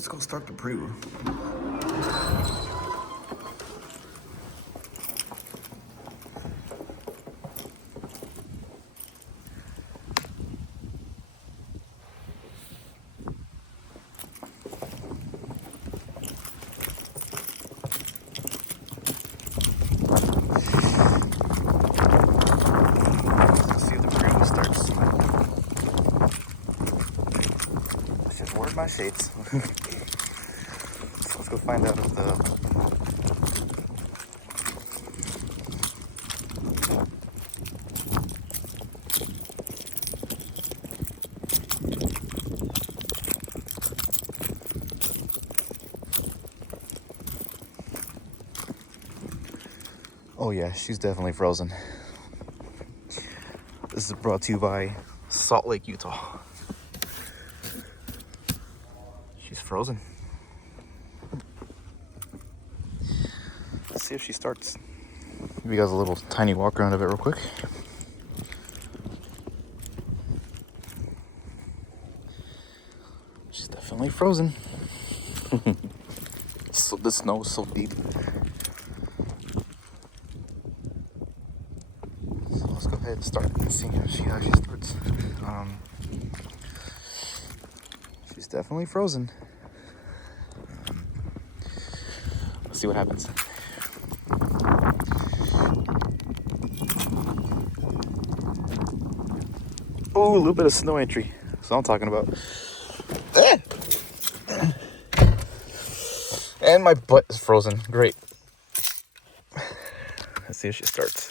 Let's go start the Priuwu. Let's see if the Priuwu starts. I should wear my shades. So let's go find out if the Oh yeah, she's definitely frozen. This is brought to you by Salt Lake, Utah. She's frozen. Let's see if she starts. Give you guys a little tiny walk around of it real quick. She's definitely frozen. So the snow is so deep. So let's go ahead and start and see how she starts. She's definitely frozen. Let's see what happens. Oh, a little bit of snow entry. That's what I'm talking about. And my butt is frozen. Great. Let's see if she starts.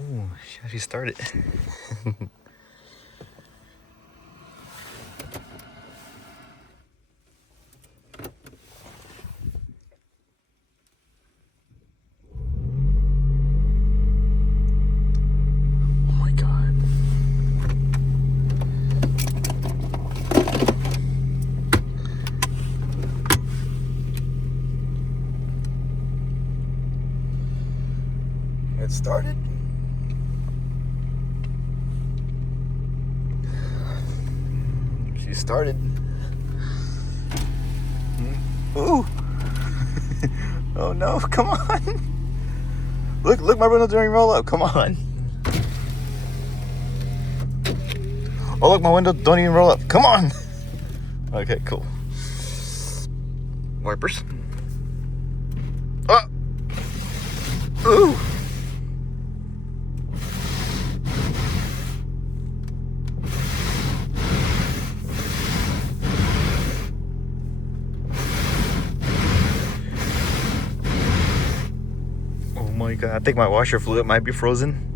Ooh, she started. It started. She started. Ooh. Oh no, come on. Look, my window during roll up. Come on. Oh, look, my window don't even roll up. Come on. Okay, cool. Wipers. Ooh. Oh my god, I think my washer fluid might be frozen.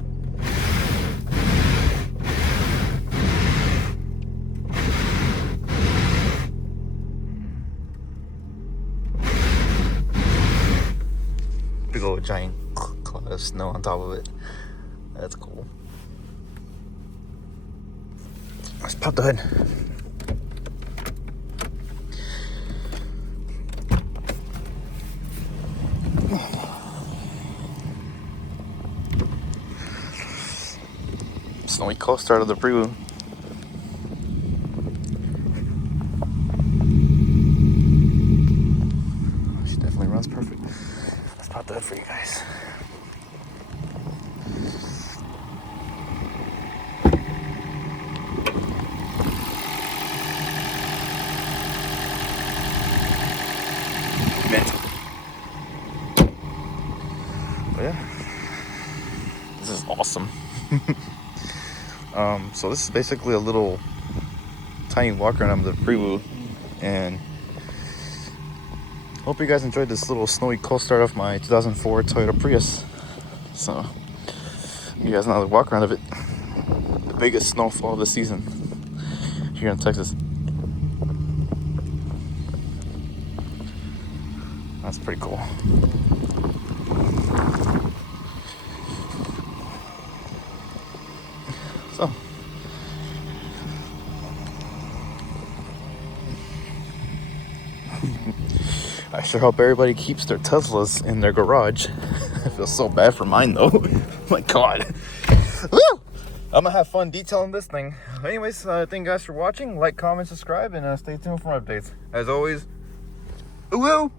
Big old giant cloud of snow on top of it. That's cool. Let's pop the hood. Snowy coast start of the Priuwu. She definitely runs perfect. Let's pop the hood for you guys. Oh yeah, this is awesome. So this is basically a little tiny walk around of the Priuwu, and hope you guys enjoyed this little snowy cold start of my 2004 Toyota Prius. So you guys know the walk around of it. The biggest snowfall of the season here in Texas. That's pretty cool. So I sure hope everybody keeps their Teslas in their garage. I feel so bad for mine though. My God. Woo! I'm gonna have fun detailing this thing. Anyways, thank you guys for watching. Like, comment, subscribe, and stay tuned for more updates. As always, woo!